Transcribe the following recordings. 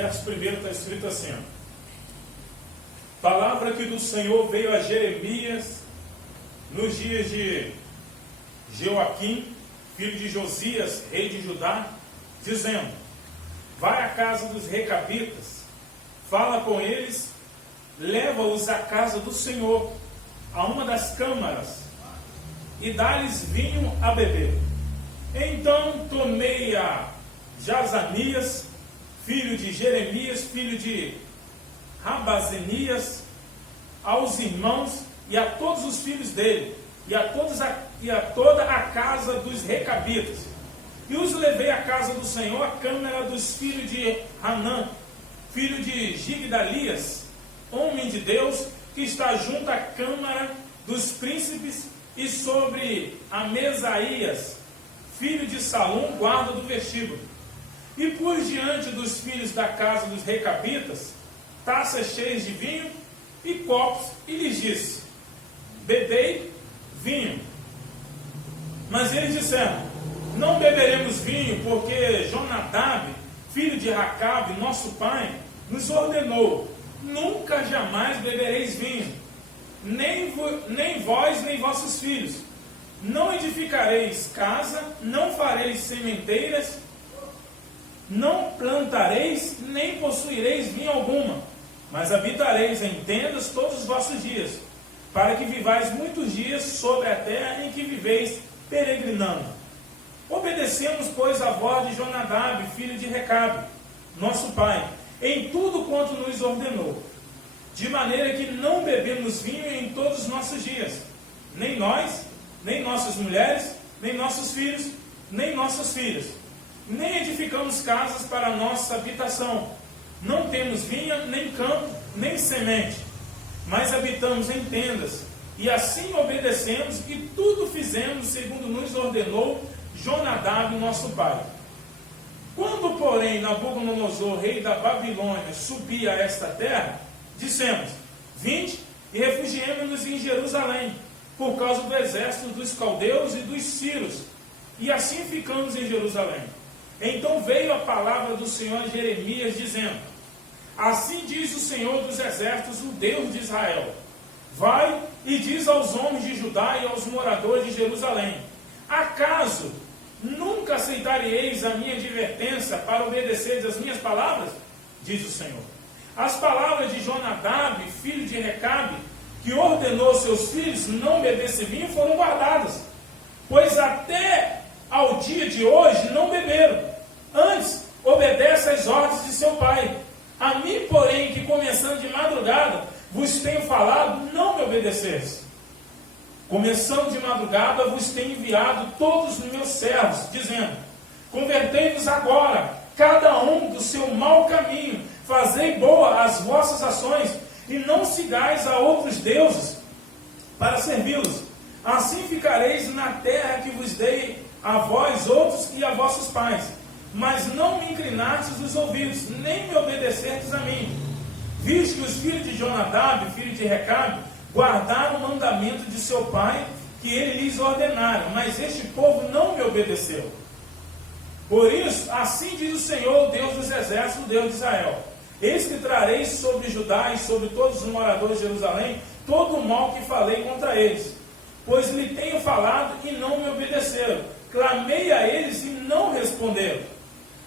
verso 1 está escrito assim: palavra que do Senhor veio a Jeremias nos dias de Joaquim, filho de Josias, rei de Judá, dizendo: vai à casa dos recabitas, fala com eles, leva-os à casa do Senhor, a uma das câmaras, e dá-lhes vinho a beber. Então tomei a Jazanias, filho de Jeremias, filho de Rabazenias, aos irmãos e a todos os filhos dele, e a toda a casa dos recabitas, e os levei à casa do Senhor, a câmara dos filhos de Hanã, filho de Gigdalias, homem de Deus, que está junto à câmara dos príncipes, e sobre a Mesaías, filho de Salum, guarda do vestíbulo. E pus diante dos filhos da casa dos recabitas taças cheias de vinho e copos, e lhes disse: bebei vinho. Mas eles disseram: não beberemos vinho, porque Jonadab, filho de Racabe, nosso pai, nos ordenou: nunca jamais bebereis vinho, nem vós nem vossos filhos. Não edificareis casa, não fareis sementeiras, não plantareis, nem possuireis vinha alguma, mas habitareis em tendas todos os vossos dias, para que vivais muitos dias sobre a terra em que viveis peregrinando. Obedecemos, pois, a voz de Jonadab, filho de Recabe, nosso pai, em tudo quanto nos ordenou, de maneira que não bebemos vinho em todos os nossos dias, nem nós, nem nossas mulheres, nem nossos filhos, nem nossas filhas, nem edificamos casas para nossa habitação, não temos vinha, nem campo, nem semente, mas habitamos em tendas, e assim obedecemos e tudo fizemos segundo nos ordenou Jonadab, nosso pai. Quando, porém, Nabucodonosor, rei da Babilônia, subia a esta terra, dissemos: vinde e refugiemo-nos em Jerusalém, por causa do exército dos caldeus e dos sírios, e assim ficamos em Jerusalém. Então veio a palavra do Senhor a Jeremias, dizendo: assim diz o Senhor dos exércitos, o Deus de Israel: vai e diz aos homens de Judá e aos moradores de Jerusalém: acaso nunca aceitareis a minha advertência para obedeceres as minhas palavras? Diz o Senhor. As palavras de Jonadab, filho de Recabe, que ordenou seus filhos não bebessem vinho, foram guardadas, pois até ao dia de hoje não beberam. Antes, obedece às ordens de seu pai. A mim, porém, que começando de madrugada vos tenho falado, não me obedeceis. Começando de madrugada vos tenho enviado todos os meus servos, dizendo: convertei-vos agora, cada um do seu mau caminho, fazei boa as vossas ações, e não sigais a outros deuses para servi-los. Assim ficareis na terra que vos dei a vós outros e a vossos pais. Mas não me inclinastes os ouvidos, nem me obedecestes a mim. Visto que os filhos de Jonadab, filho de Recabe, guardaram o mandamento de seu pai, que ele lhes ordenara, mas este povo não me obedeceu. Por isso, assim diz o Senhor, o Deus dos exércitos, o Deus de Israel: eis que trarei sobre Judá e sobre todos os moradores de Jerusalém todo o mal que falei contra eles, pois lhe tenho falado e não me obedeceram. Clamei a eles e não responderam.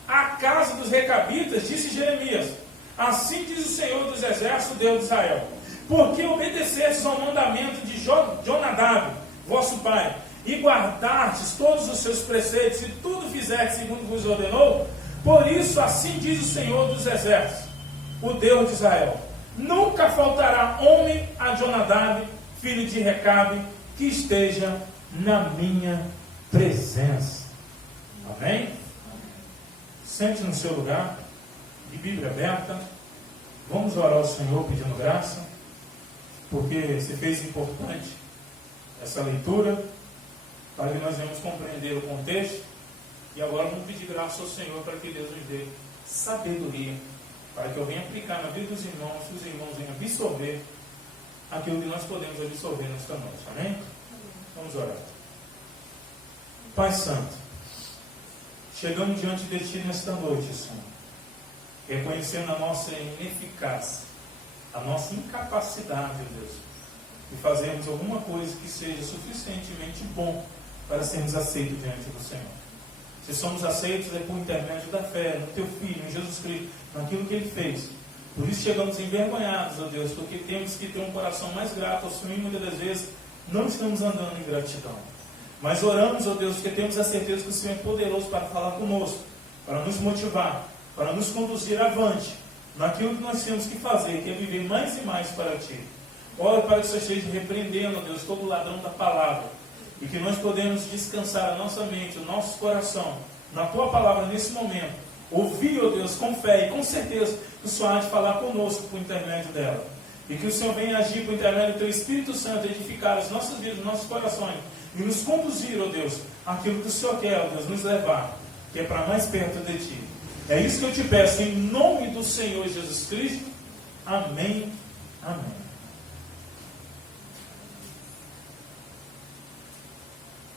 A casa dos recabitas, disse Jeremias: assim diz o Senhor dos exércitos, Deus de Israel: porque obedecestes ao mandamento de Jonadab, vosso pai, e guardastes todos os seus preceitos, e tudo fizeste segundo vos ordenou, por isso assim diz o Senhor dos exércitos, o Deus de Israel: nunca faltará homem a Jonadab, filho de Recabe, que esteja na minha presença. Amém? Sente no seu lugar, de Bíblia aberta. Vamos orar ao Senhor pedindo graça, porque se fez importante essa leitura, para que nós venhamos compreender o contexto. E agora vamos pedir graça ao Senhor para que Deus nos dê sabedoria, para que eu venha aplicar na vida dos irmãos, que os irmãos venham absorver aquilo que nós podemos absorver nesta noite. Amém? Vamos orar. Pai Santo, chegamos diante de Ti nesta noite, Senhor, reconhecendo a nossa ineficácia, a nossa incapacidade, Deus, de fazermos alguma coisa que seja suficientemente bom para sermos aceitos diante do Senhor. Se somos aceitos é por intermédio da fé no Teu Filho, em Jesus Cristo, naquilo que Ele fez. Por isso chegamos envergonhados, ó Deus, porque temos que ter um coração mais grato ao Senhor e muitas das vezes não estamos andando em gratidão. Mas oramos, ó Deus, porque temos a certeza que o Senhor é poderoso para falar conosco, para nos motivar, para nos conduzir avante, naquilo que nós temos que fazer, que é viver mais e mais para Ti. Ora para que o Senhor esteja repreendendo, ó Deus, todo ladrão da palavra, e que nós podemos descansar a nossa mente, o nosso coração, na Tua palavra nesse momento. Ouvir, ó Deus, com fé e com certeza que o Senhor há de falar conosco por intermédio dela. E que o Senhor venha agir por intermédio do Teu Espírito Santo, edificar as nossas vidas, os nossos corações, e nos conduzir, ó Deus, aquilo que o Senhor quer, ó Deus, nos levar, que é para mais perto de Ti. É isso que eu te peço, em nome do Senhor Jesus Cristo. Amém. Amém.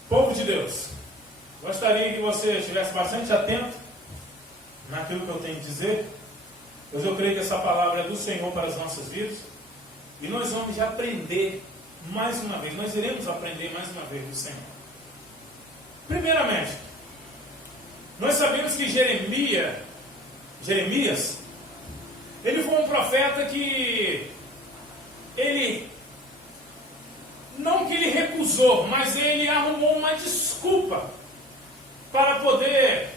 Povo de Deus, gostaria que você estivesse bastante atento naquilo que eu tenho a dizer, pois eu creio que essa palavra é do Senhor para as nossas vidas, e nós vamos aprender mais uma vez, nós iremos aprender mais uma vez do Senhor. Primeiramente, nós sabemos que Jeremias, ele foi um profeta que não que ele recusou, mas ele arrumou uma desculpa para poder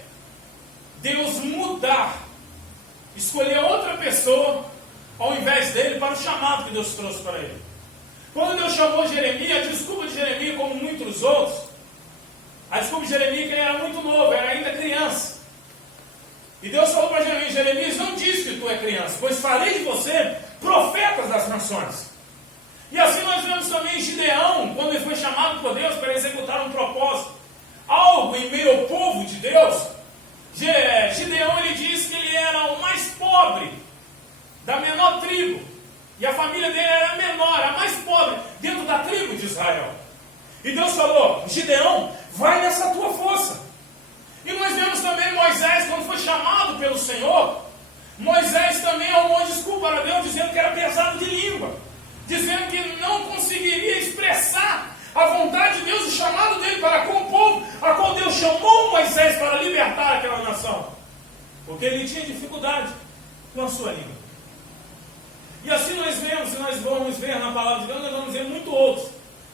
Deus mudar, escolher outra pessoa ao invés dele para o chamado que Deus trouxe para ele. Quando Deus chamou Jeremias, a desculpa de Jeremias, como muitos outros, a desculpa de Jeremias que ele era muito novo, era ainda criança. E Deus falou para Jeremias: Jeremias, não diz que tu é criança, pois farei de você profetas das nações. E assim nós vemos também Gideão, quando ele foi chamado por Deus para executar um propósito, algo em meio ao povo de Deus. Gideão, ele diz que ele era o mais pobre da menor tribo, e a família dele era a menor, a mais pobre dentro da tribo de Israel. E Deus falou: Gideão, vai nessa tua força. E nós vemos também Moisés, quando foi chamado pelo Senhor, Moisés também arrumou desculpa para Deus, dizendo que era pesado de língua, dizendo que não conseguiria expressar a vontade de Deus, o chamado dele para com o povo, a qual Deus chamou Moisés para libertar aquela nação, porque ele tinha dificuldade com a sua língua. E assim nós vemos, e nós vamos ver na palavra de Deus, nós vamos ver muito outros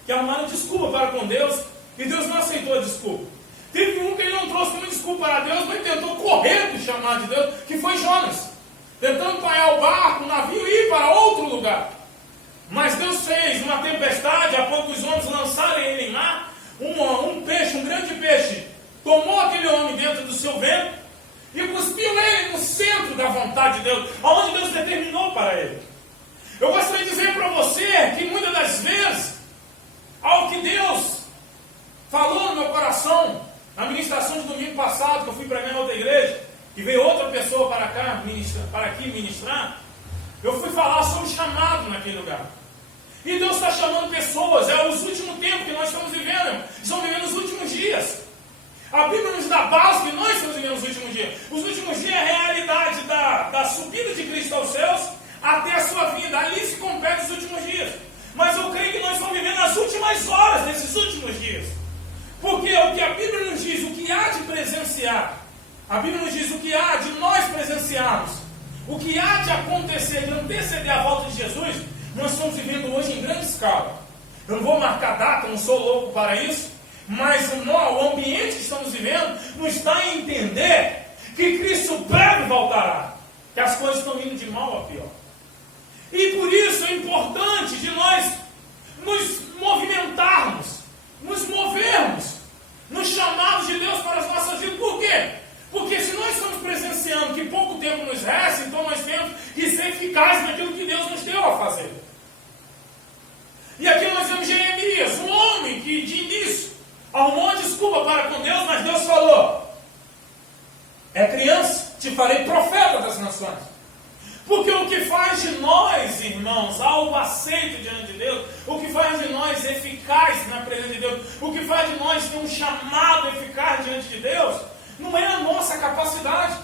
que arrumaram desculpa para com Deus, e Deus não aceitou a desculpa. Teve um que ele não trouxe nenhuma desculpa para Deus, mas tentou correr do chamado de Deus, que foi Jonas, tentando parar o barco, o navio e ir para outro lugar. Mas Deus fez uma tempestade, a ponto dos homens lançarem ele em mar, um peixe, um grande peixe, tomou aquele homem dentro do seu ventre e cuspiu ele no centro da vontade de Deus, aonde Deus determinou para ele. Eu gostaria de dizer para você que muitas das vezes, ao que Deus falou no meu coração, na ministração de domingo passado, que eu fui pregar em outra igreja, e veio outra pessoa para cá, para aqui ministrar, eu fui falar sobre o chamado naquele lugar. E Deus está chamando pessoas, é os últimos tempos que nós estamos vivendo, estamos vivendo os últimos dias. A Bíblia nos dá base que nós estamos vivendo os últimos dias. Os últimos dias é a realidade da subida de Cristo aos céus até a sua vinda. Ali se compete os últimos dias. Mas eu creio que nós estamos vivendo as últimas horas desses últimos dias. Porque o que a Bíblia nos diz, o que há de presenciar, a Bíblia nos diz o que há de nós presenciarmos, o que há de acontecer, de anteceder a volta de Jesus, nós estamos vivendo hoje em grande escala. Eu não vou marcar data, não sou louco para isso, mas o ambiente que estamos vivendo nos dá a entender que Cristo breve voltará, que as coisas estão indo de mal a pior. E por isso é importante de nós nos movimentarmos, nos movermos nos chamados de Deus para as nossas vidas. Por quê? Porque se nós estamos presenciando que pouco tempo nos resta, então nós temos que ser eficazes naquilo que Deus nos deu a fazer. E aqui nós vemos Jeremias, um homem que de início arrumou uma desculpa para com Deus, mas Deus falou: é criança, te farei profeta das nações. Porque o que faz de nós, irmãos, algo aceito diante de Deus, o que faz de nós eficazes na presença de Deus, o que faz de nós ter um chamado eficaz diante de Deus, não é a nossa capacidade.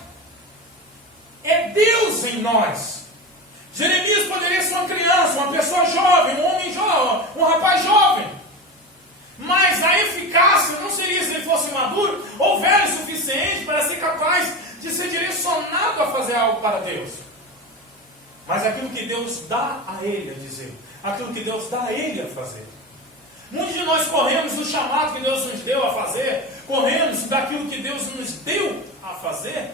é Deus em nós. Jeremias poderia ser uma criança, uma pessoa jovem, um homem jovem, um rapaz jovem. Mas a eficácia não seria se ele fosse maduro ou velho o suficiente para ser capaz de ser direcionado a fazer algo para Deus. Mas aquilo que Deus dá a ele a dizer, aquilo que Deus dá a ele a fazer. Muitos de nós corremos do chamado que Deus nos deu a fazer, corremos daquilo que Deus nos deu a fazer,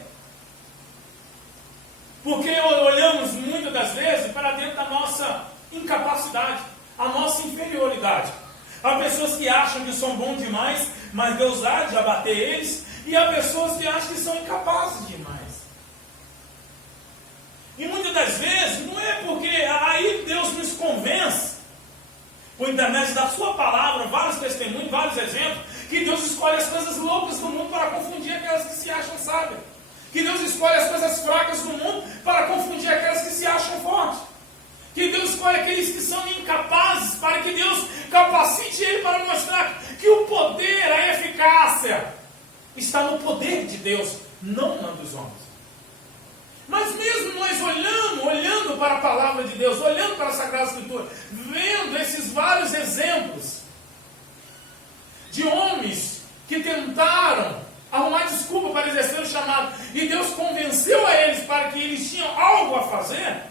porque olhamos muitas das vezes para dentro da nossa incapacidade, a nossa inferioridade. Há pessoas que acham que são bons demais, mas Deus há de abater eles, e há pessoas que acham que são incapazes demais. E muitas das vezes não é porque aí Deus nos convence, por intermédio da sua palavra, vários testemunhos, vários exemplos, que Deus escolhe as coisas loucas do mundo para confundir aquelas que se acham sábias. Que Deus escolhe as coisas fracas do mundo para confundir aquelas que se acham fortes. Que Deus escolhe aqueles que são incapazes para que Deus capacite ele para mostrar que o poder, a eficácia, está no poder de Deus, não na dos homens. Mas mesmo nós olhando para a palavra de Deus, olhando para a Sagrada Escritura, vendo esses vários exemplos de homens que tentaram arrumar desculpa para exercer o chamado, e Deus convenceu a eles para que eles tinham algo a fazer,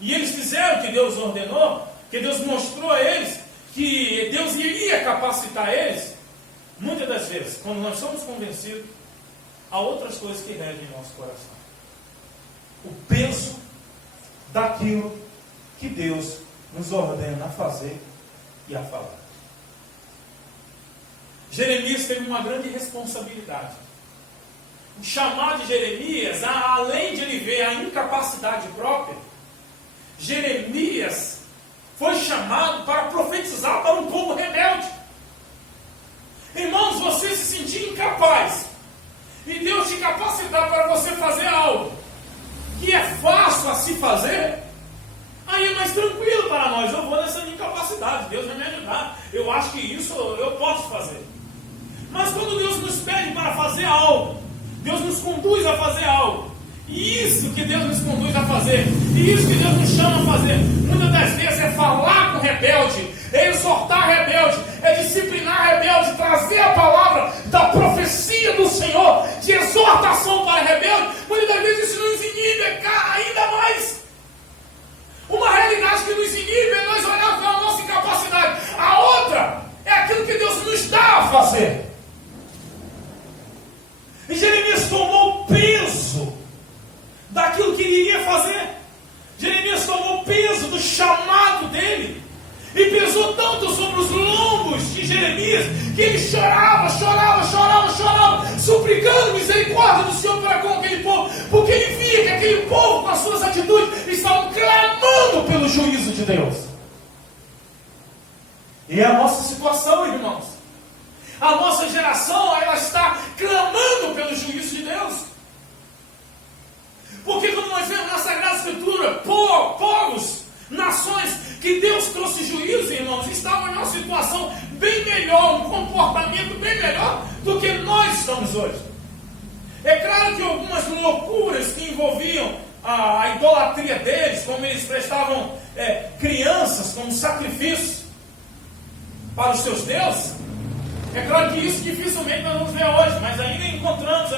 e eles fizeram o que Deus ordenou, que Deus mostrou a eles, que Deus iria capacitar eles. Muitas das vezes, quando nós somos convencidos, há outras coisas que regem em nosso coração. O peso daquilo que Deus nos ordena a fazer e a falar. Jeremias teve uma grande responsabilidade. O chamado de Jeremias, além de ele ver a incapacidade própria, Jeremias foi chamado para profetizar para um povo rebelde. Irmãos, você se sentir incapaz e Deus te capacitar para você fazer algo que é fácil a se fazer, aí é mais tranquilo para nós. Eu vou nessa incapacidade, Deus vai me ajudar. Eu acho que isso eu posso fazer. Mas quando Deus nos pede para fazer algo, Deus nos conduz a fazer algo, e isso que Deus nos conduz a fazer, e isso que Deus nos chama a fazer, muitas das vezes é falar com rebelde, é exortar rebelde, é disciplinar rebelde, trazer a palavra da profecia do Senhor, de exortação para rebelde. Muitas das vezes isso nos inibe ainda mais. Uma realidade que nos inibe é nós olharmos para a nossa incapacidade. A outra é aquilo que Deus nos dá a fazer. E Jeremias tomou o peso daquilo que ele iria fazer. Jeremias tomou o peso do chamado dele. E pesou tanto sobre os lombos de Jeremias, que ele chorava, suplicando misericórdia do Senhor para com aquele povo, porque ele via que aquele povo, com as suas atitudes, estavam clamando pelo juízo de Deus. E é a nossa situação, irmãos. A nossa geração, ela está clamando pelo juízo de Deus. Porque quando nós vemos na Sagrada Escritura, povos, nações que Deus trouxe juízo, irmãos, estavam em uma situação bem melhor, um comportamento bem melhor do que nós estamos hoje. É claro que algumas loucuras que envolviam a idolatria deles, como eles prestavam crianças como sacrifício para os seus deuses, é claro que isso dificilmente nós vamos ver hoje, mas ainda encontramos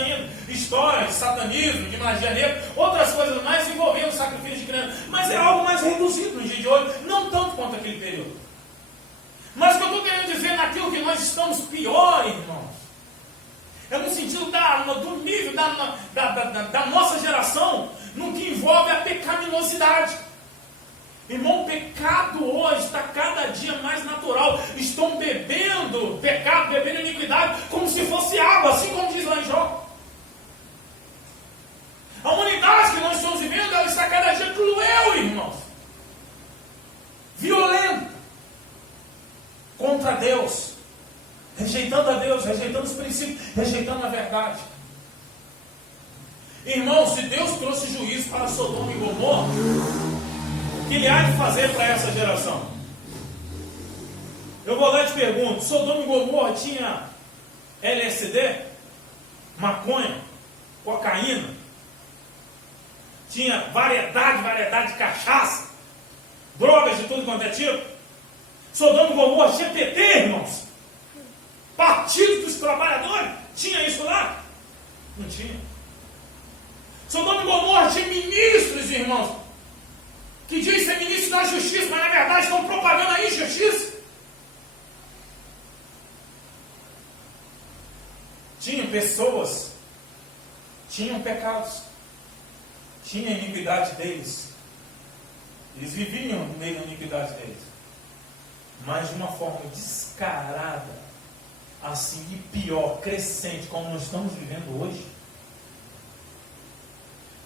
histórias de satanismo, de magia negra, outras coisas mais envolvendo sacrifício de criança, mas é algo mais reduzido no dia de hoje, não tanto quanto aquele período. Mas o que eu estou querendo dizer naquilo que nós estamos pior, irmãos, é no sentido do nível da nossa geração, no que envolve a pecaminosidade. Irmão, o pecado hoje está cada dia mais natural. Estão bebendo pecado, bebendo iniquidade, como se fosse água, assim como diz lá em Jó. A humanidade que nós estamos vivendo, ela está cada dia cruel, irmãos. Violenta. Contra Deus. Rejeitando a Deus, rejeitando os princípios, rejeitando a verdade. Irmãos, se Deus trouxe juízo para Sodoma e Gomorra, o que ele há de fazer para essa geração? Eu vou lá e te pergunto, Sodoma e Gomorra tinha LSD, maconha, cocaína, tinha variedade de cachaça, drogas de tudo quanto é tipo. Sodoma e Gomorra tinha PT, irmãos. Partido dos trabalhadores. Tinha isso lá? Não tinha. Sodoma e Gomorra tinha ministros, irmãos, que dizem ser ministros da justiça, mas na verdade estão propagando a injustiça. Tinham pessoas, tinham pecados, tinha a iniquidade deles. Eles viviam no meio da iniquidade deles, mas de uma forma descarada, assim, e pior, crescente, como nós estamos vivendo hoje.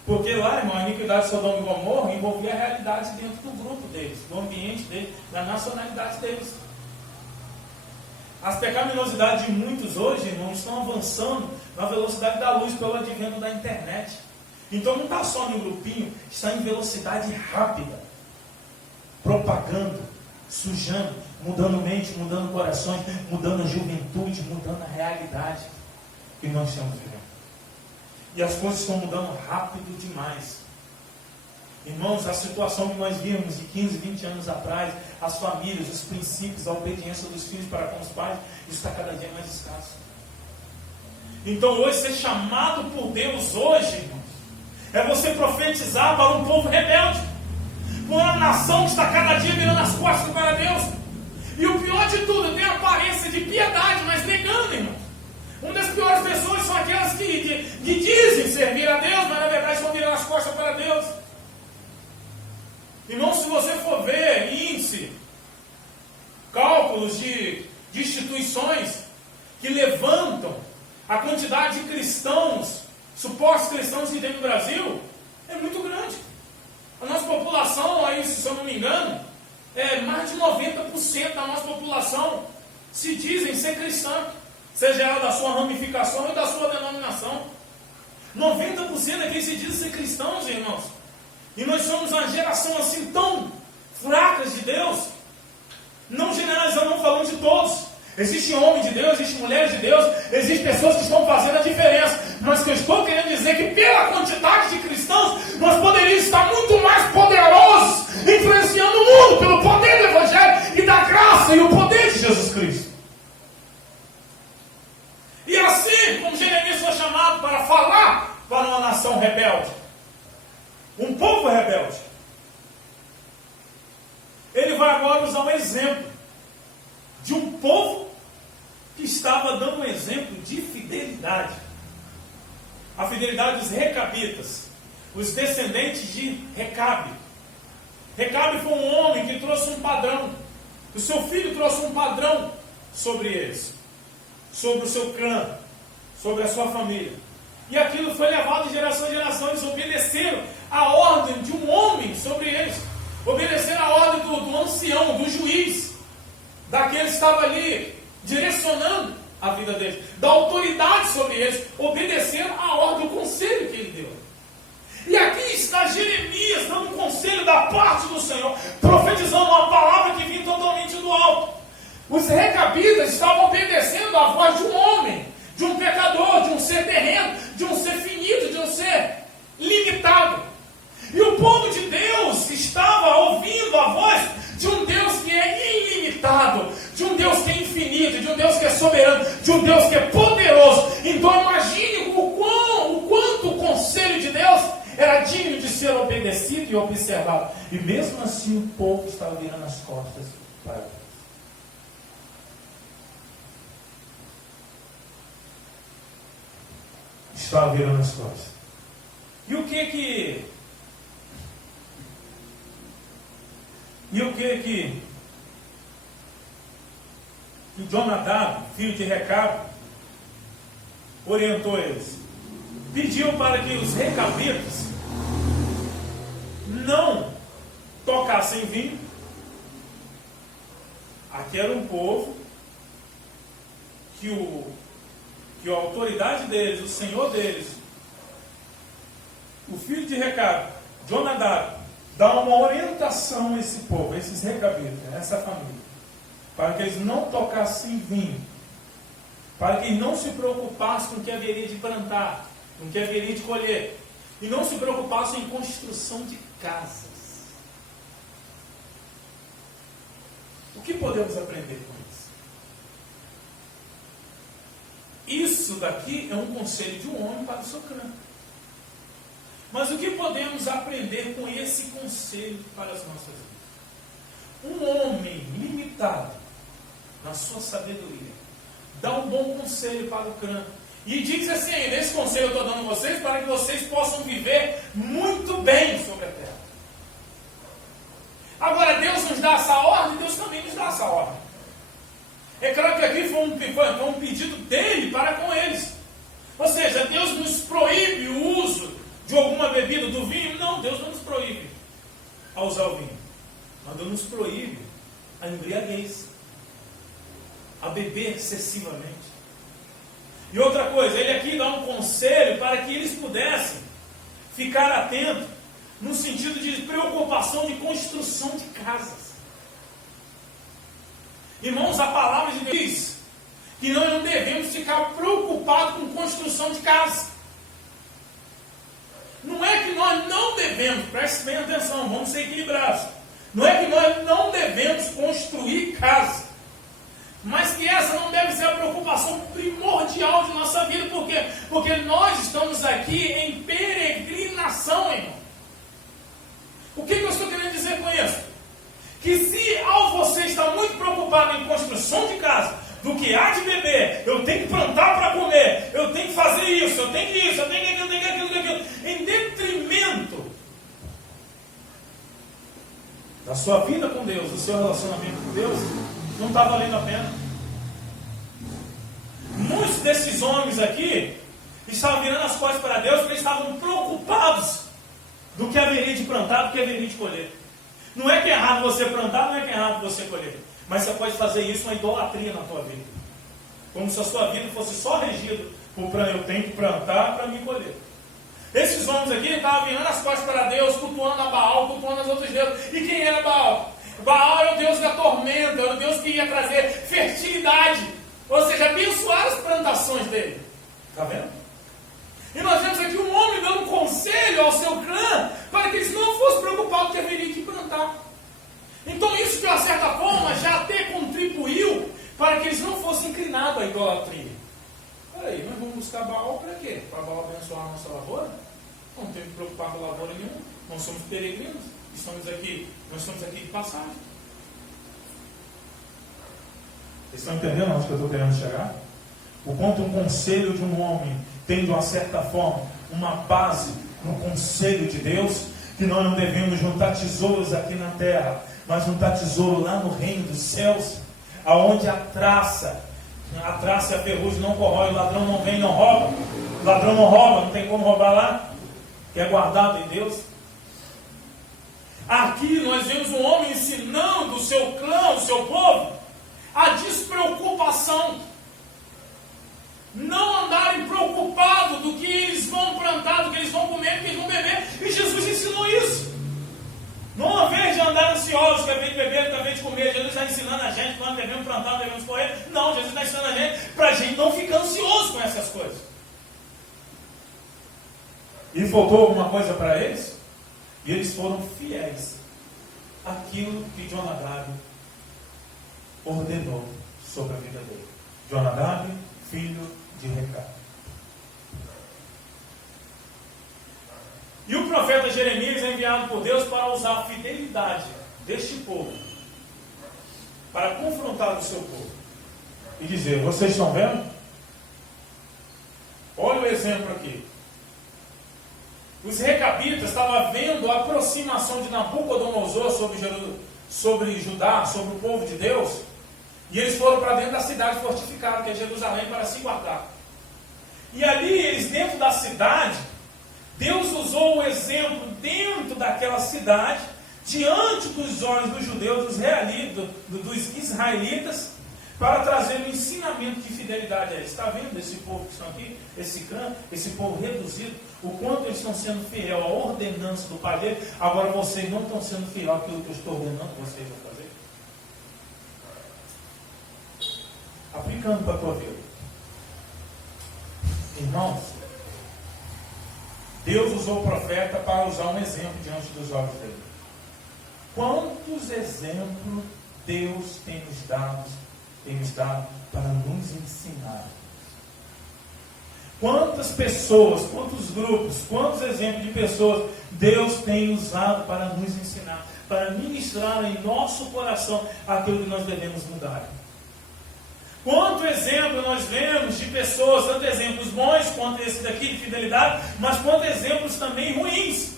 Porque lá, irmão, a iniquidade de Sodoma e Gomorra envolvia a realidade dentro do grupo deles, do ambiente deles, da nacionalidade deles. As pecaminosidades de muitos hoje, irmão, estão avançando na velocidade da luz pelo advento da internet. Então não está só no grupinho, está em velocidade rápida, propagando, sujando, mudando mente, mudando corações, mudando a juventude, mudando a realidade que nós estamos vivendo. E as coisas estão mudando rápido demais. Irmãos, a situação que nós vimos de 15, 20 anos atrás, as famílias, os princípios, a obediência dos filhos para com os pais, isso está cada dia mais escasso. Então hoje, ser chamado por Deus hoje, irmãos, é você profetizar para um povo rebelde, por uma nação que está cada dia virando as costas para Deus. E o pior de tudo, tem a aparência de piedade, mas negando, irmãos. Uma das piores pessoas são aquelas que dizem servir a Deus, mas na verdade estão virando as costas para Deus. Irmão, se você for ver índice, cálculos de instituições que levantam a quantidade de cristãos, supostos cristãos que tem no Brasil, é muito grande. A nossa população, aí, se eu não me engano, mais de 90% da nossa população se dizem ser cristã, seja ela da sua ramificação ou da sua denominação. 90% é quem se diz ser cristãos, irmãos. E nós somos uma geração assim tão fracas de Deus. Não generalizando, não falando de todos. Existe homem de Deus, existe mulher de Deus, existem pessoas que estão fazendo a diferença. Mas o que eu estou querendo dizer é que pela quantidade de cristãos, nós poderíamos estar muito mais poderosos, influenciando o mundo pelo poder do Evangelho e da graça e o poder de Jesus Cristo. E assim como Jeremias foi chamado para falar para uma nação rebelde, um povo rebelde, ele vai agora usar um exemplo de um povo que estava dando um exemplo de fidelidade. A fidelidade dos recabitas, os descendentes de Recabe. Recabe foi um homem que trouxe um padrão. O seu filho trouxe um padrão sobre eles, sobre o seu clã, sobre a sua família. E aquilo foi levado de geração em geração. Eles obedeceram a ordem de um homem sobre eles. Obedeceram a ordem do ancião, do juiz, daquele que estava ali direcionando a vida deles, da autoridade sobre eles. Obedeceram a ordem, o conselho que ele deu. E aqui está Jeremias dando um conselho da parte do Senhor, profetizando uma palavra que vinha totalmente do alto. Os recabitas estavam obedecendo a voz de um homem, de um pecador, de um ser terreno, de um ser finito, de um ser limitado. E o povo de Deus estava ouvindo a voz de um Deus que é ilimitado, de um Deus que é infinito, de um Deus que é soberano, de um Deus que é poderoso. Então imagine o quanto o conselho de Deus era digno de ser obedecido e observado. E mesmo assim o povo estava virando as costas para Deus. Estava virando as costas. E o que Jonadab, filho de Recabe, orientou eles? Pediu para que os recabitas não tocassem vinho. Aqui era um povo que a autoridade deles, o senhor deles, o filho de Recabe, Jonadab, dá uma orientação a esse povo, a esses recabitas, a essa família, para que eles não tocassem vinho, para que eles não se preocupassem com o que haveria de plantar, com o que haveria de colher, e não se preocupassem em construção de casas. O que podemos aprender com isso? Isso daqui é um conselho de um homem para o seu clã. Mas o que podemos aprender com esse conselho para as nossas vidas? Um homem limitado na sua sabedoria dá um bom conselho para o clã. E diz assim, nesse conselho eu estou dando a vocês para que vocês possam viver muito bem sobre a terra. Agora, Deus nos dá essa ordem, Deus também nos dá essa ordem. É claro que aqui foi um pedido dele para com eles. Ou seja, Deus nos proíbe o uso de alguma bebida, do vinho. Não, Deus não nos proíbe a usar o vinho. Mas Deus nos proíbe a embriaguez, a beber excessivamente. E outra coisa, ele aqui dá um conselho para que eles pudessem ficar atentos no sentido de preocupação de construção de casas. Irmãos, a palavra de Deus diz que nós não devemos ficar preocupados com construção de casa. Não é que nós não devemos, preste bem atenção, vamos ser equilibrados. Não é que nós não devemos construir casa, mas que essa não deve ser a preocupação primordial de nossa vida. Por quê? Porque nós estamos aqui em peregrinação, irmão. O que eu estou querendo dizer com isso? Que se ao você estar muito preocupado em construção de casa, do que há de beber, eu tenho que plantar para comer, eu tenho que fazer isso, eu tenho que isso, eu tenho que aquilo, eu tenho que aquilo, eu tenho que aquilo, em detrimento da sua vida com Deus, do seu relacionamento com Deus, não está valendo a pena. Muitos desses homens aqui estavam virando as costas para Deus porque eles estavam preocupados do que haveria de plantar, do que haveria de colher. Não é que é errado você plantar, não é que é errado você colher. Mas você pode fazer isso uma idolatria na tua vida. Como se a sua vida fosse só regida por eu tenho que plantar para me colher. Esses homens aqui estavam virando as costas para Deus, cultuando a Baal, cultuando os outros deuses. E quem era Baal? Baal era o Deus da tormenta, era o Deus que ia trazer fertilidade. Ou seja, abençoar as plantações dele. Está vendo? E nós vemos aqui um homem dando conselho ao seu clã para que eles não fossem preocupados que haveria que plantar. Então isso, de uma certa forma, já até contribuiu para que eles não fossem inclinados à idolatria. Peraí, nós vamos buscar Baal para quê? Para Baal abençoar a nossa lavoura? Não temos que preocupar com lavoura nenhuma. Nós somos peregrinos. Nós estamos aqui de passagem. Vocês estão entendendo onde que eu estou querendo chegar? O quanto um conselho de um homem tem, de uma certa forma, uma base no conselho de Deus, que nós não devemos juntar tesouros aqui na terra, mas juntar tesouro lá no reino dos céus, aonde a traça e a ferrugem não corrói, o ladrão não vem e não rouba. O ladrão não rouba, não tem como roubar lá, que é guardado em Deus. Aqui nós vemos um homem ensinando o seu clã, o seu povo, a despreocupação. Não andarem preocupados do que eles vão plantar, do que eles vão comer, do que eles vão beber. E Jesus ensinou isso. Não ao invés de andar ansiosos, que é vez de beber, que é vez de comer. Jesus está ensinando a gente quando devemos plantar, quando devemos correr. Não, Jesus está ensinando a gente para a gente não ficar ansioso com essas coisas. E faltou alguma coisa para eles? E eles foram fiéis àquilo que Jonadab ordenou sobre a vida dele. Jonadab, filho de Recabe. E o profeta Jeremias é enviado por Deus para usar a fidelidade deste povo para confrontar o seu povo e dizer: vocês estão vendo? Olha o exemplo aqui. Os recabitas estavam vendo a aproximação de Nabucodonosor sobre Judá, sobre o povo de Deus, e eles foram para dentro da cidade fortificada, que é Jerusalém, para se guardar. E ali, eles dentro da cidade, Deus usou o exemplo dentro daquela cidade, diante dos olhos dos judeus, dos israelitas, para trazer um ensinamento de fidelidade a eles. Está vendo esse povo que estão aqui? Esse clã, esse povo reduzido, o quanto eles estão sendo fiel à ordenança do Pai dele. Agora vocês não estão sendo fiel àquilo que eu estou ordenando que vocês vão fazer. Aplicando para a tua vida. Irmãos, Deus usou o profeta para usar um exemplo diante dos olhos dele. Quantos exemplos Deus tem nos dado para nos ensinar? Quantas pessoas, quantos grupos, quantos exemplos de pessoas Deus tem usado para nos ensinar, para ministrar em nosso coração aquilo que nós devemos mudar? Quanto exemplo nós vemos de pessoas, tanto exemplos bons quanto esse daqui de fidelidade, mas quanto exemplos também ruins.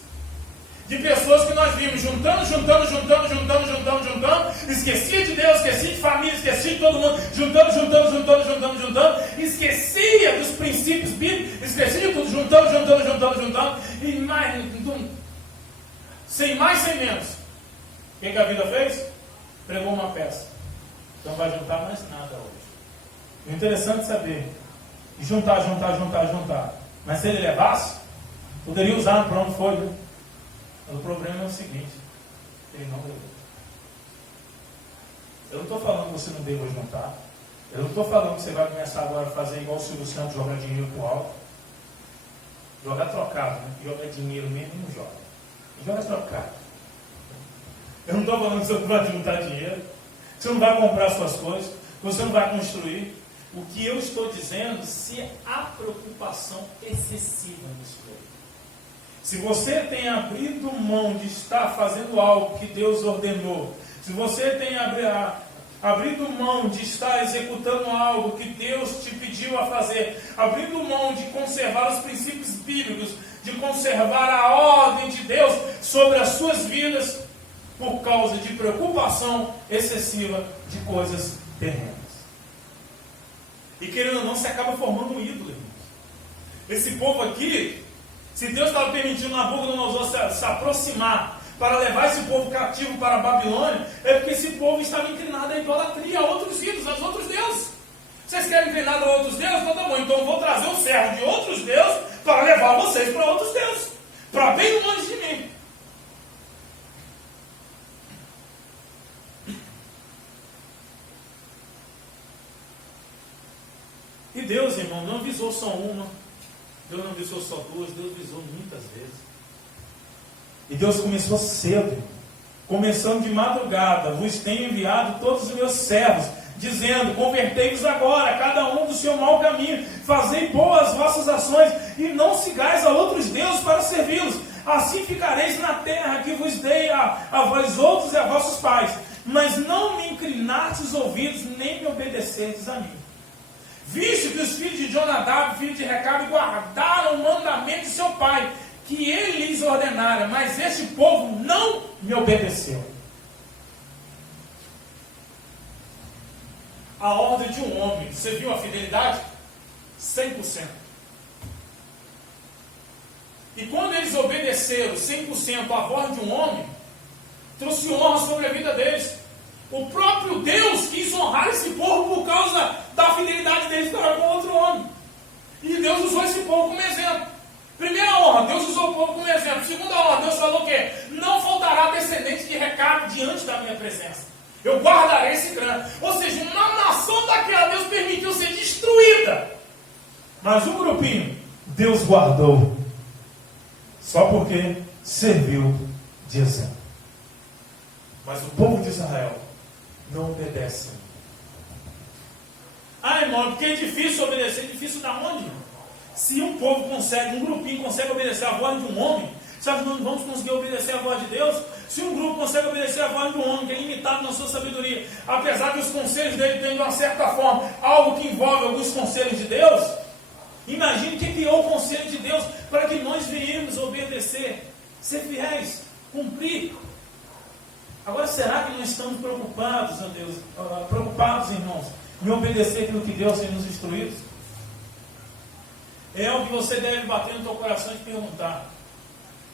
De pessoas que nós vimos juntando, esquecia de Deus, esquecia de família, esquecia de todo mundo, juntando, esquecia dos princípios bíblicos, esquecia de tudo, juntando, e mais, sem mais, sem menos. O que a vida fez? Pregou uma peça. Então vai juntar mais nada hoje. O interessante é saber, juntar. Mas se ele levasse, poderia usar para onde foi, né? O problema é o seguinte: ele não levou. Eu não estou falando que você não deva juntar. Eu não estou falando que você vai começar agora a fazer igual o Silvio Santos, jogar dinheiro para o alto. Jogar trocado, né? Jogar dinheiro mesmo não joga. Joga trocado. Eu não estou falando que você não vai juntar dinheiro, que você não vai comprar suas coisas, que você não vai construir. O que eu estou dizendo, se há preocupação excessiva nisso tudo. Se você tem abrido mão de estar fazendo algo que Deus ordenou, se você tem abrido mão de estar executando algo que Deus te pediu a fazer, abrindo mão de conservar os princípios bíblicos, de conservar a ordem de Deus sobre as suas vidas, por causa de preocupação excessiva de coisas terrenas. E querendo ou não, se acaba formando um ídolo, irmãos. Esse povo aqui, se Deus estava permitindo Nabucodonosor se aproximar para levar esse povo cativo para a Babilônia, é porque esse povo estava inclinado à idolatria, a outros ídolos, aos outros deuses. Vocês querem inclinar a outros deuses? Então tá bom, então eu vou trazer um servo de outros deuses para levar vocês para outros deuses, para bem longe de mim. E Deus, irmão, não avisou só uma, Deus não avisou só duas, Deus avisou muitas vezes. E Deus começou cedo, começando de madrugada: vos tenho enviado todos os meus servos, dizendo: convertei-vos agora, cada um do seu mau caminho, fazei boas vossas ações, e não sigais a outros deuses para servi-los. Assim ficareis na terra que vos dei a vós outros e a vossos pais. Mas não me inclinastes os ouvidos, nem me obedecestes a mim. Visto que os filhos de Jonadab, filho de Recabe, guardaram o mandamento de seu pai, que ele lhes ordenara, mas este povo não me obedeceu. A ordem de um homem, você viu a fidelidade? 100%. E quando eles obedeceram 100% à voz de um homem, trouxe honra sobre a vida deles. O próprio Deus quis honrar esse povo por causa da fidelidade deles para com outro homem. E Deus usou esse povo como exemplo. Primeira honra, Deus usou o povo como exemplo. Segunda honra, Deus falou o quê? Não faltará descendente de Recabe diante da minha presença. Eu guardarei esse grande. Ou seja, uma nação daquela Deus permitiu ser destruída. Mas um grupinho, Deus guardou. Só porque serviu de exemplo. Mas o povo de Israel não obedece. Ah, irmão, porque é difícil obedecer. É difícil da onde? Se um povo consegue, um grupinho consegue obedecer a voz de um homem, sabe, nós não vamos conseguir obedecer a voz de Deus? Se um grupo consegue obedecer a voz de um homem que é limitado na sua sabedoria, apesar de os conselhos dele terem de uma certa forma algo que envolve alguns conselhos de Deus, imagine quem criou o conselho de Deus para que nós venhamos obedecer, ser fiéis, cumprir. Agora, será que nós estamos preocupados, ó Deus, preocupados, irmãos, em obedecer aquilo que Deus tem nos instruído? É algo que você deve bater no teu coração e perguntar: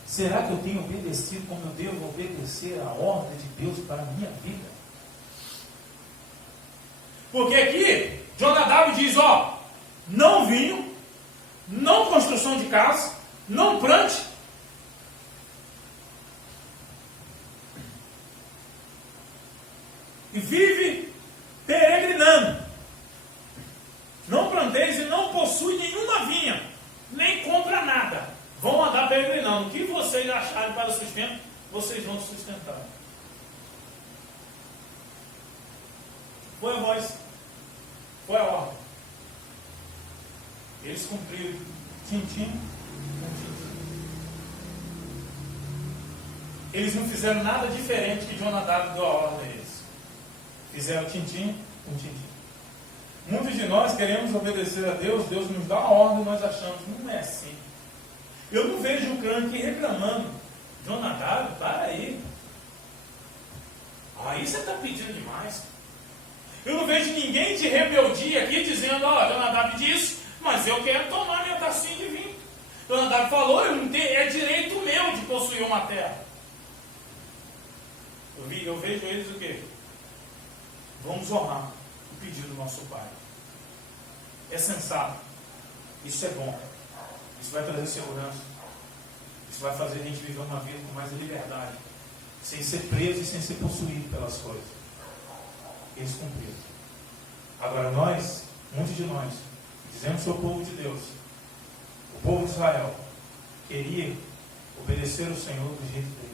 será que eu tenho obedecido como eu devo obedecer a ordem de Deus para a minha vida? Porque aqui, Jonadab diz, ó, não vinho, não construção de casa, não plante. E vive peregrinando. Não planteis e não possui nenhuma vinha, nem compra nada. Vão andar vocês vão sustentar. Foi a voz, foi a ordem. Eles cumpriram, tintim com tintim. Eles não fizeram nada diferente que Jonadab deu a ordem a eles. Fizeram tintim com tintim. Muitos de nós queremos obedecer a Deus, Deus nos dá uma ordem, nós achamos, não é assim. Eu não vejo o crente reclamando, Jonadab, para aí. Aí você está pedindo demais. Eu não vejo ninguém de rebeldia aqui dizendo, Jonadab disse, mas eu quero tomar minha tacinha de vinho. Jonadab falou, é direito meu de possuir uma terra. Eu vejo eles o quê? Vamos honrar o pedido do nosso Pai. É sensato. Isso é bom. Isso vai trazer segurança. Isso vai fazer a gente viver uma vida com mais liberdade. Sem ser preso e sem ser possuído pelas coisas. Eles cumpriram. Agora nós, muitos de nós, dizemos que o povo de Deus, o povo de Israel, queria obedecer ao Senhor do jeito deles.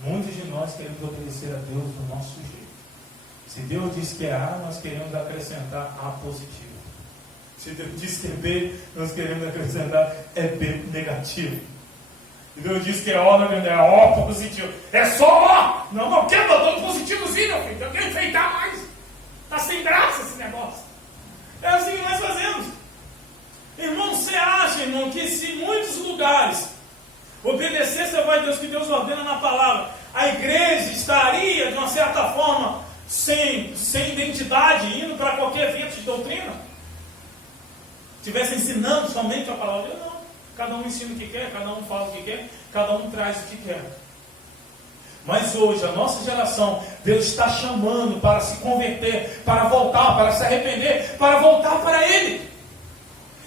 Muitos de nós queremos obedecer a Deus do nosso jeito. Se Deus diz que é A, nós queremos acrescentar A positivo. Se Deus diz que é B, nós queremos acrescentar B negativo. Se Deus diz que é O, nós queremos O positivo. É só O! Não, eu quero positivozinho, meu filho. Eu quero enfeitar mais. Está sem graça esse negócio. É assim que nós fazemos. Irmão, você acha, irmão, que se muitos lugares obedecesse a voz de Deus, que Deus ordena na palavra, a igreja estaria, de uma certa forma, sem identidade, indo para qualquer evento de doutrina? Estivesse ensinando somente a palavra de Deus? Não. Cada um ensina o que quer, cada um fala o que quer, cada um traz o que quer. Mas hoje, a nossa geração, Deus está chamando para se converter, para voltar, para se arrepender, para voltar para Ele.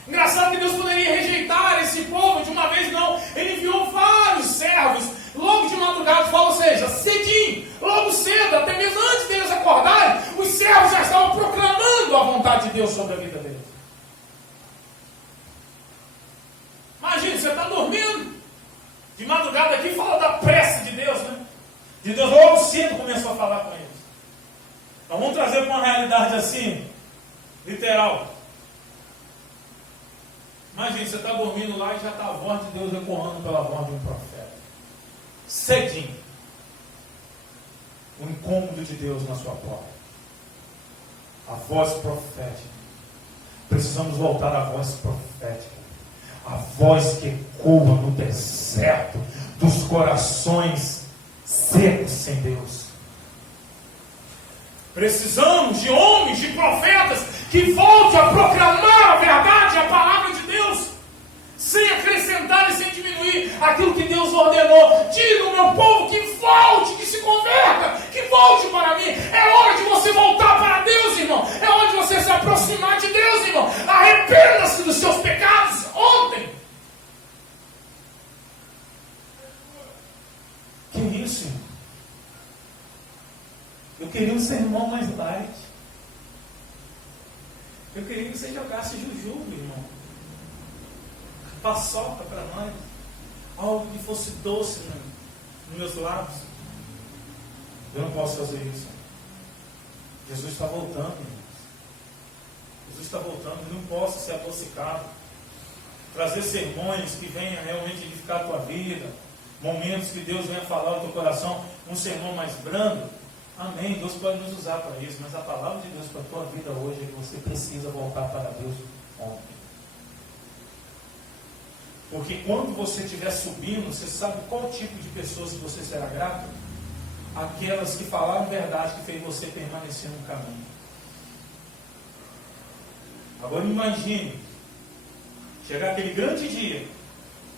Engraçado que Deus poderia rejeitar esse povo de uma vez, não. Ele enviou vários servos, logo de madrugada, ou seja, cedinho, logo cedo, até mesmo antes deles acordarem, os servos já estavam proclamando a vontade de Deus sobre a vida deles. Imagina, você está dormindo, de madrugada aqui fala da pressa de Deus, né? De Deus logo cedo começou a falar com eles. Nós vamos trazer para uma realidade assim, literal. Imagina, você está dormindo lá e já está a voz de Deus ecoando pela voz de um profeta. Cedinho. O incômodo de Deus na sua porta. A voz profética. Precisamos voltar à voz profética. A voz que ecoa no deserto dos corações secos sem Deus. Precisamos de homens, de profetas que voltem a proclamar a verdade, a palavra de Deus, sem acrescentar e sem diminuir aquilo que Deus ordenou. Diga ao meu povo que volte, que se converta, que volte para mim. É hora de você voltar para Deus, irmão. É hora de você se aproximar de Deus, irmão. Arrependa-se dos seus pecados ontem. Que isso, irmão? Eu queria um sermão mais light. Eu queria que você jogasse jujuba, irmão. Paçoca para nós. Algo que fosse doce nos meus lábios. Eu não posso fazer isso. Jesus está voltando, irmãos. Jesus está voltando. Eu não posso ser adocicado. Trazer sermões que venham realmente edificar a tua vida. Momentos que Deus venha falar ao teu coração. Um sermão mais brando. Amém, Deus pode nos usar para isso, mas a palavra de Deus para a tua vida hoje é que você precisa voltar para Deus ontem. Porque quando você estiver subindo, você sabe qual tipo de pessoas que você será grato? Aquelas que falaram a verdade, que fez você permanecer no caminho. Agora imagine, chegar aquele grande dia,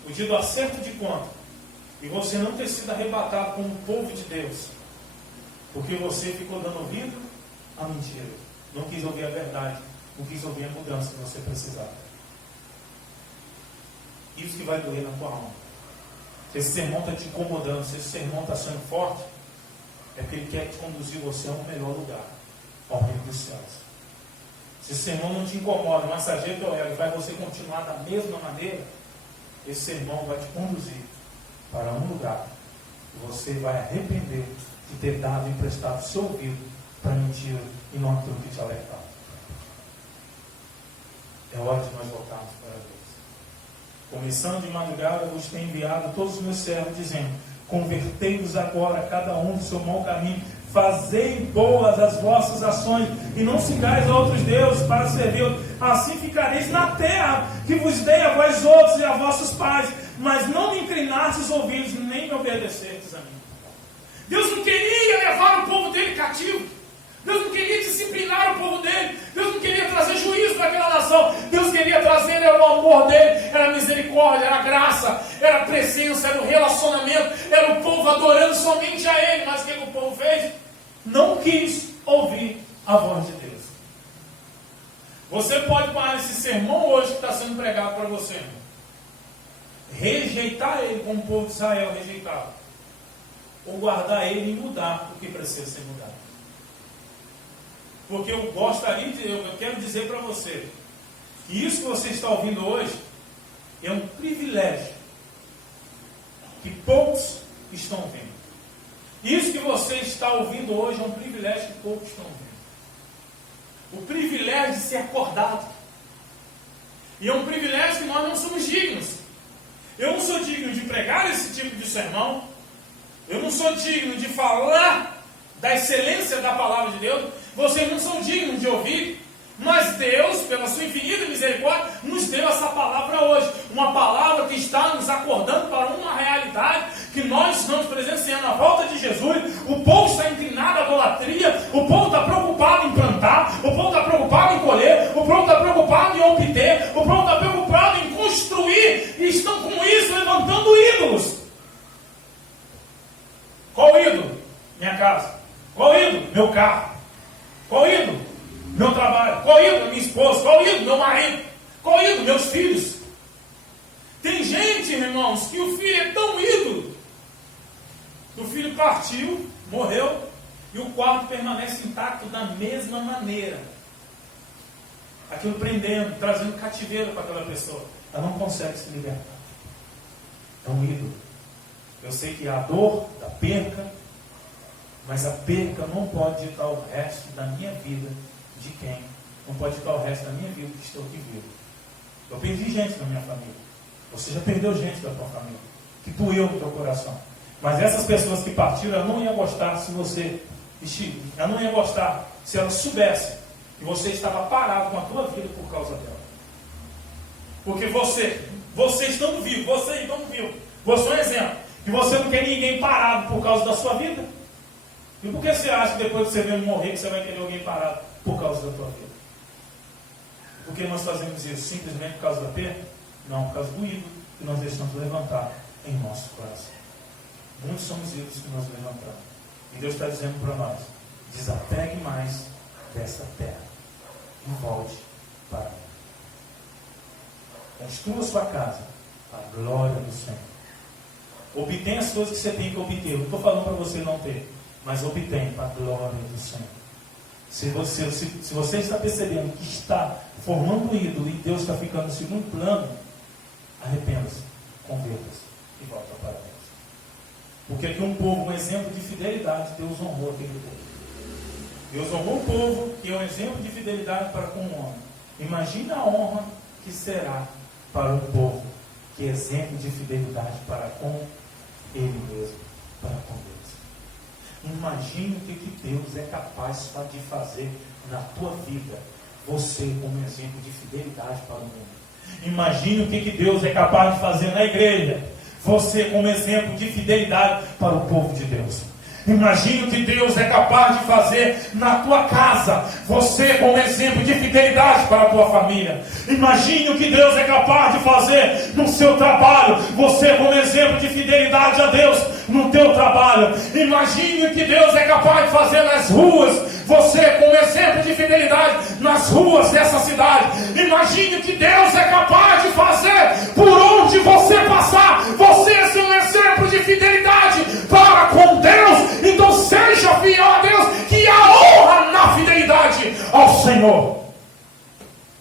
o dia do acerto de conta, e você não ter sido arrebatado como povo de Deus. Porque você ficou dando ouvido à mentira. Não quis ouvir a verdade. Não quis ouvir a mudança que você precisava. Isso que vai doer na tua alma. Se esse sermão está te incomodando, se esse sermão está sendo forte, é porque ele quer te conduzir você a um melhor lugar, ao reino dos céus. Se esse sermão não te incomoda, massageia teu ego e faz você continuar da mesma maneira, esse sermão vai te conduzir para um lugar você vai arrepender de ter dado emprestado seu ouvido para mentira e não aquilo que te alertava. É hora de nós voltarmos para Deus. Começando de madrugada, vos tenho enviado todos os meus servos, dizendo: convertei-vos agora, cada um do seu mau caminho, fazei boas as vossas ações, e não sigais a outros deuses para servi-los. Assim ficareis na terra que vos dei a vós outros e a vossos pais, mas não me inclinastes os ouvidos, nem me obedecestes a mim. Deus não queria levar o povo dele cativo. Deus não queria disciplinar o povo dele. Deus não queria trazer juízo para aquela nação. Deus queria trazer, era o amor dele, era a misericórdia, era a graça, era a presença, era o relacionamento, era o povo adorando somente a ele. Mas o que o povo fez? Não quis ouvir a voz de Deus. Você pode parar esse sermão hoje que está sendo pregado para você, irmão, rejeitar ele como o povo de Israel rejeitava, ou guardar ele e mudar o que precisa ser mudado. Porque eu quero dizer para você que isso que você está ouvindo hoje é um privilégio que poucos estão vendo. Isso que você está ouvindo hoje é um privilégio que poucos estão vendo. O privilégio de ser acordado. E é um privilégio que nós não somos dignos. Eu não sou digno de pregar esse tipo de sermão. Eu não sou digno de falar da excelência da palavra de Deus. Vocês não são dignos de ouvir. Mas Deus, pela sua infinita misericórdia, nos deu essa palavra hoje. Uma palavra que está nos acordando para uma realidade que nós estamos presenciando a volta de Jesus. O povo está inclinado à idolatria. O povo está preocupado em plantar. O povo está preocupado em colher. O povo está preocupado em obter. O povo está preocupado em construir. E estão com isso levantando ídolos. Qual ídolo? Minha casa. Qual ídolo? Meu carro. Qual ídolo? Meu trabalho. Qual ídolo? Minha esposa. Qual ídolo? Meu marido. Qual ídolo? Meus filhos. Tem gente, irmãos, que o filho é tão ídolo que o filho partiu, morreu, e o quarto permanece intacto da mesma maneira. Aquilo prendendo, trazendo cativeiro para aquela pessoa. Ela não consegue se libertar. É um ídolo. Eu sei que há a dor da perca, mas a perca não pode ditar o resto da minha vida. De quem? Não pode ficar o resto da minha vida que estou aqui vivo. Eu perdi gente na minha família. Você já perdeu gente da tua família. Que doeu no teu coração. Mas essas pessoas que partiram, ela não ia gostar se você... Ela não ia gostar se ela soubesse que você estava parado com a tua vida por causa dela. Porque você estando vivo, você é um exemplo. Que você não quer ninguém parado por causa da sua vida. E por que você acha que depois que você vê morrer, que você vai querer alguém parado por causa da tua vida? Por que nós fazemos isso? Simplesmente por causa da perda? Não, por causa do ídolo que nós deixamos levantar em nosso coração. Muitos somos ídolos que nós levantamos. E Deus está dizendo para nós: desapegue mais dessa terra e volte para mim. Construa sua casa para a glória do Senhor. Obtenha as coisas que você tem que obter. Eu não estou falando para você não ter, mas obtenha para a glória do Senhor. Se você está percebendo que está formando um ídolo e Deus está ficando no segundo plano, arrependa-se, converta-se e volta para Deus. Porque aqui um povo, um exemplo de fidelidade, Deus honrou aquele povo. Deus honrou o povo, que é um exemplo de fidelidade para com o homem. Imagina a honra que será para um povo, que é exemplo de fidelidade para com ele mesmo, para com Deus. Imagine o que Deus é capaz de fazer na tua vida, você como exemplo de fidelidade para o mundo. Imagine o que Deus é capaz de fazer na igreja, você como exemplo de fidelidade para o povo de Deus. Imagine o que Deus é capaz de fazer na tua casa, você como exemplo de fidelidade para a tua família. Imagine o que Deus é capaz de fazer no seu trabalho, você como exemplo de fidelidade a Deus no teu trabalho. Imagine o que Deus é capaz de fazer nas ruas, você como exemplo de fidelidade nas ruas dessa cidade. Imagine o que Deus é capaz de fazer por onde você passar, você ser um exemplo de fidelidade para com Deus. Então seja fiel a Deus, que há honra na fidelidade ao Senhor.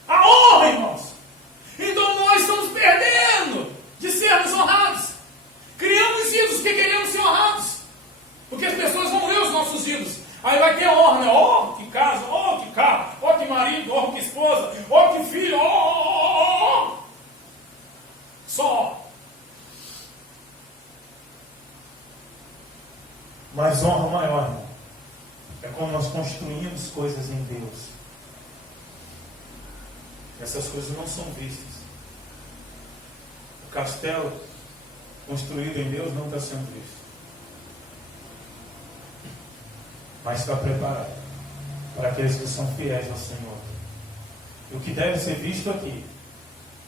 A honra, irmãos. Então nós estamos perdendo de sermos honrados. Criamos ídolos que queremos ser honrados. Aí vai ter honra, né? Oh, que casa, oh, que carro, oh, que marido, oh, que esposa, oh, que filho, oh. Só. Mas honra maior, irmão, é quando nós construímos coisas em Deus. Essas coisas não são vistas. O castelo construído em Deus não está sendo visto, mas está preparado para aqueles que são fiéis ao Senhor. E o que deve ser visto aqui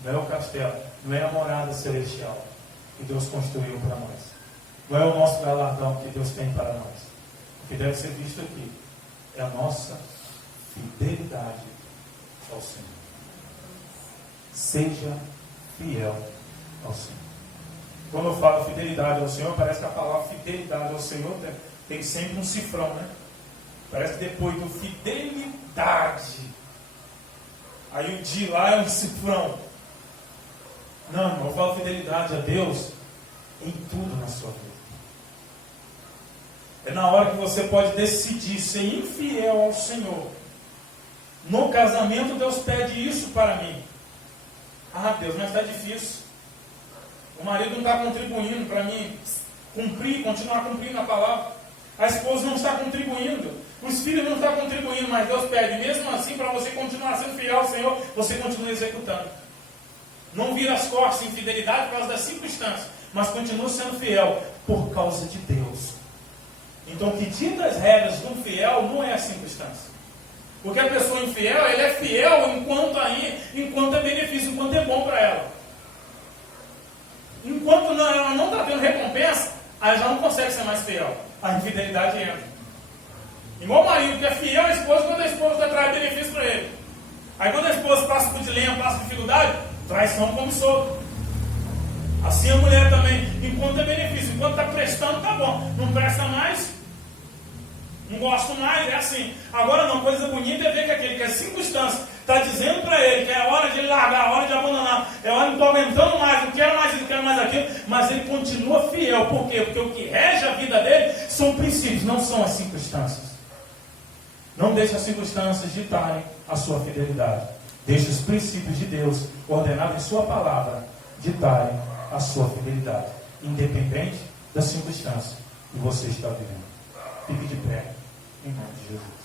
não é o castelo, não é a morada celestial que Deus construiu para nós, não é o nosso galardão que Deus tem para nós. O que deve ser visto aqui é a nossa fidelidade ao Senhor. Seja fiel ao Senhor. Quando eu falo fidelidade ao Senhor, parece que a palavra fidelidade ao Senhor tem sempre um cifrão, né? Parece que depois do fidelidade, aí o de lá é um cifrão. Não, irmão, eu falo fidelidade a Deus em tudo na sua vida. É na hora que você pode decidir ser infiel ao Senhor. No casamento, Deus pede isso para mim. Ah, Deus, mas está difícil. O marido não está contribuindo para mim continuar cumprindo a palavra. A esposa não está contribuindo. Os filhos não estão contribuindo, mas Deus pede, mesmo assim, para você continuar sendo fiel ao Senhor, você continua executando. Não vira as costas em fidelidade por causa das circunstâncias, mas continua sendo fiel por causa de Deus. Então, o que dita as regras de um fiel não é a circunstância. Porque a pessoa infiel, ele é fiel enquanto é benefício, enquanto é bom para ela. Enquanto ela não está tendo recompensa, ela já não consegue ser mais fiel. A infidelidade entra. Igual o marido que é fiel à esposa quando a esposa traz benefício para ele. Aí quando a esposa passa por dilema, passa por dificuldade, traição como solto. Assim a mulher também, enquanto é benefício, enquanto está prestando, tá bom. Não presta mais, não gosto mais, é assim. Agora não, coisa bonita é ver que aquele que é circunstância está dizendo para ele que é hora de largar, é hora de abandonar, é hora de não estou aguentando mais, não quero mais isso, não quero mais aquilo, mas ele continua fiel. Por quê? Porque o que rege a vida dele são princípios, não são as circunstâncias. Não deixe as circunstâncias ditarem a sua fidelidade. Deixe os princípios de Deus, ordenados em sua palavra, ditarem a sua fidelidade, independente das circunstâncias que você está vivendo. Fique de pé, em nome de Jesus.